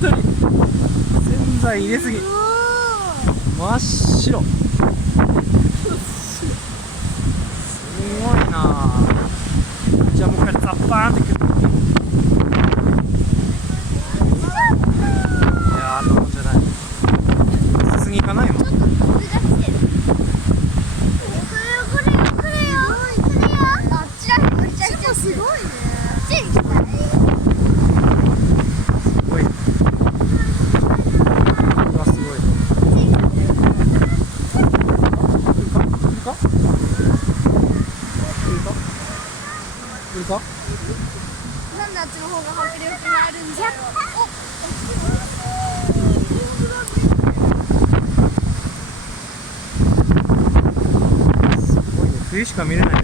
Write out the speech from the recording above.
当に洗剤入れすぎ。真っ白。すごいな。じゃあもう一回ザッパーンってくる。いやー、どうじゃない。すすぎかないもん。すごいね。すごい。うわ、すごい。来るか？なんであっちの方が迫力があるんじゃ。すごいね。冬しか見れないね。